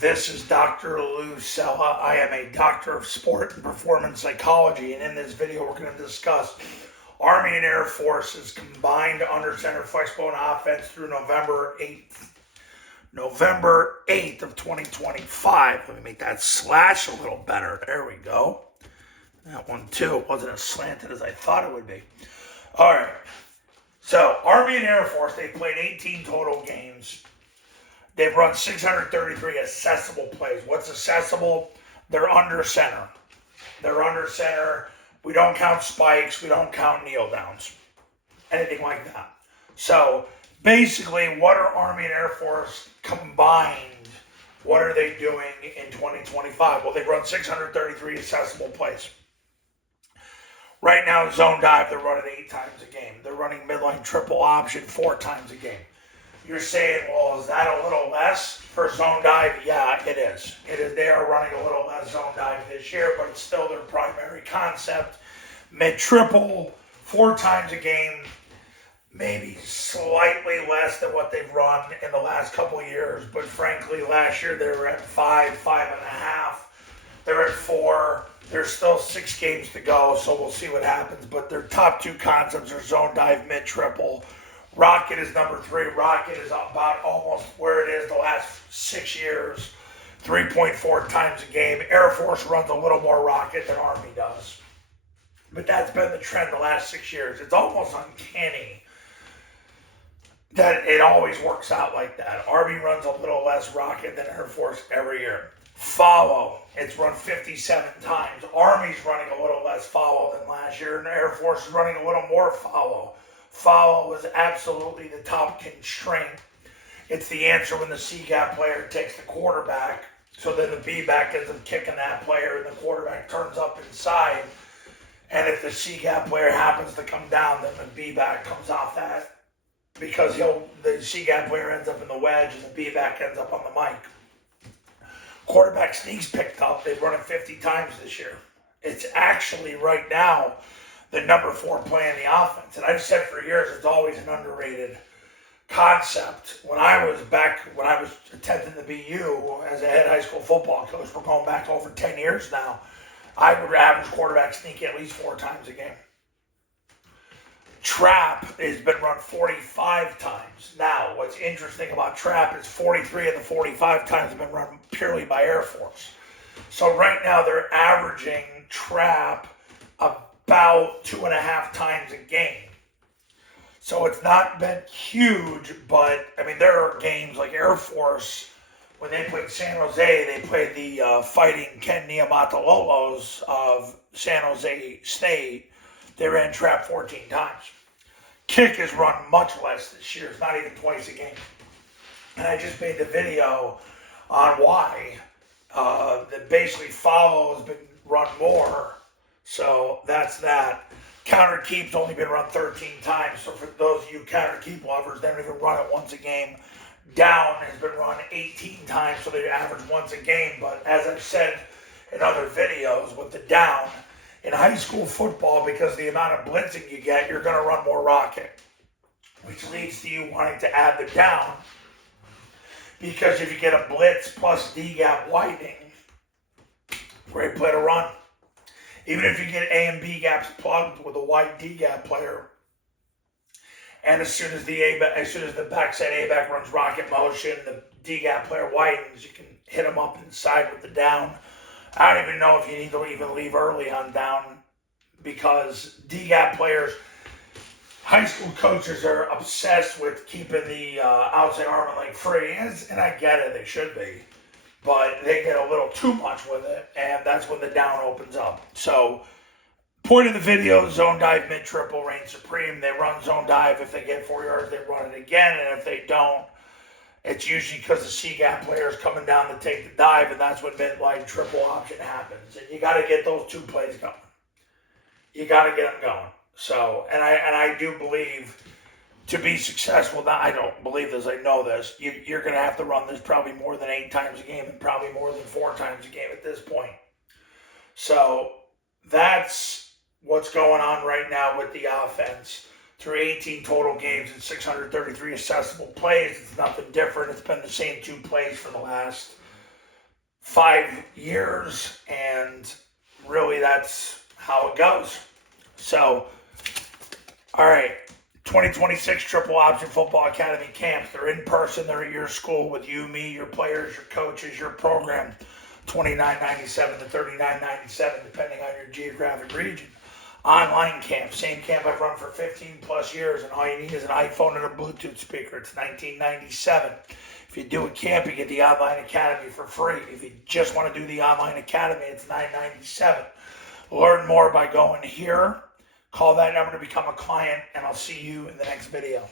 This is Dr. Lou Cella. I am a doctor of sport and performance psychology, and in this video we're going to discuss Army and Air Force's combined under center flexbone offense through November 8th. November 8th of 2025. Let me make that slash a little better. There we go. That one too wasn't as slanted as I thought it would be. All right. So Army and Air Force, they played 18 total games. They've run 633 accessible plays. What's accessible? They're under center. They're under center. We don't count spikes. We don't count kneel downs. Anything like that. So basically, what are Army and Air Force combined? What are they doing in 2025? Well, they've run 633 accessible plays. Right now, zone dive, they're running 8 times a game. They're running midline triple option 4 times a game. You're saying, well, is that a little less for zone dive? Yeah, it is. It is. They are running a little less zone dive this year, but it's still their primary concept. Mid-triple, 4 times a game, maybe slightly less than what they've run in the last couple of years. But frankly, last year they were at 5, 5.5. They're at 4. There's still 6 games to go, so we'll see what happens. But their top 2 concepts are zone dive, mid-triple. Rocket is number 3. Rocket is about almost where it is the last 6 years, 3.4 times a game. Air Force runs a little more rocket than Army does. But that's been the trend the last 6 years. It's almost uncanny that it always works out like that. Army runs a little less rocket than Air Force every year. Follow, it's run 57 times. Army's running a little less follow than last year, and Air Force is running a little more follow. Follow is absolutely the top constraint. It's the answer when the C-gap player takes the quarterback. So then the B-back ends up kicking that player and the quarterback turns up inside. And if the C-gap player happens to come down, then the B-back comes off that because the C-gap player ends up in the wedge and the B-back ends up on the mic. Quarterback sneaks picked up. They've run it 50 times this year. It's actually right now the number 4 play in the offense. And I've said for years, it's always an underrated concept. When I was attempting to be you as a head high school football coach, we're going back over 10 years now, I would average quarterback sneak at least 4 times a game. Trap has been run 45 times. Now, what's interesting about trap is 43 of the 45 times have been run purely by Air Force. So right now they're averaging trap about 2.5 times a game. So it's not been huge, but I mean, there are games like Air Force, when they played San Jose, they played the fighting Ken Niamatalos of San Jose State. They ran trap 14 times. Kick has run much less this year. It's not even twice a game. And I just made the video on why. That basically follow has been run more. So that's that. Counter keep's only been run 13 times. So for those of you counter keep lovers, they don't even run it once a game. Down has been run 18 times, so they average once a game. But as I've said in other videos, with the down, in high school football, because of the amount of blitzing you get, you're going to run more rocket, which leads to you wanting to add the down, because if you get a blitz plus D-gap widening, great play to run. Even if you get A and B gaps plugged with a wide D-gap player, and as soon as the backside A-back runs rocket motion, the D-gap player widens, you can hit them up inside with the down. I don't even know if you need to even leave early on down, because D-gap players, high school coaches are obsessed with keeping the outside arm and leg free, and I get it, they should be. But they get a little too much with it, and that's when the down opens up. So, point of the video, zone dive, mid-triple, reign supreme. They run zone dive. If they get 4 yards, they run it again, and if they don't, it's usually because the C-gap player is coming down to take the dive, and that's when midline triple option happens. And you got to get those 2 plays going. You got to get them going. So, and I do believe, to be successful, now I don't believe this, I know this, you're going to have to run this probably more than 8 times a game and probably more than 4 times a game at this point. So that's what's going on right now with the offense. Through 18 total games and 633 accessible plays, it's nothing different. It's been the same 2 plays for the last 5 years, and really that's how it goes. So, all right, 2026 Triple Option Football Academy camps. They're in person. They're at your school with you, me, your players, your coaches, your program. $29.97 to $39.97, depending on your geographic region. Online camp, same camp I've run for 15 plus years, and all you need is an iPhone and a Bluetooth speaker. It's $19.97. If you do a camp, you get the online academy for free. If you just want to do the online academy, it's $9.97. Learn more by going here. Call that number to become a client, and I'll see you in the next video.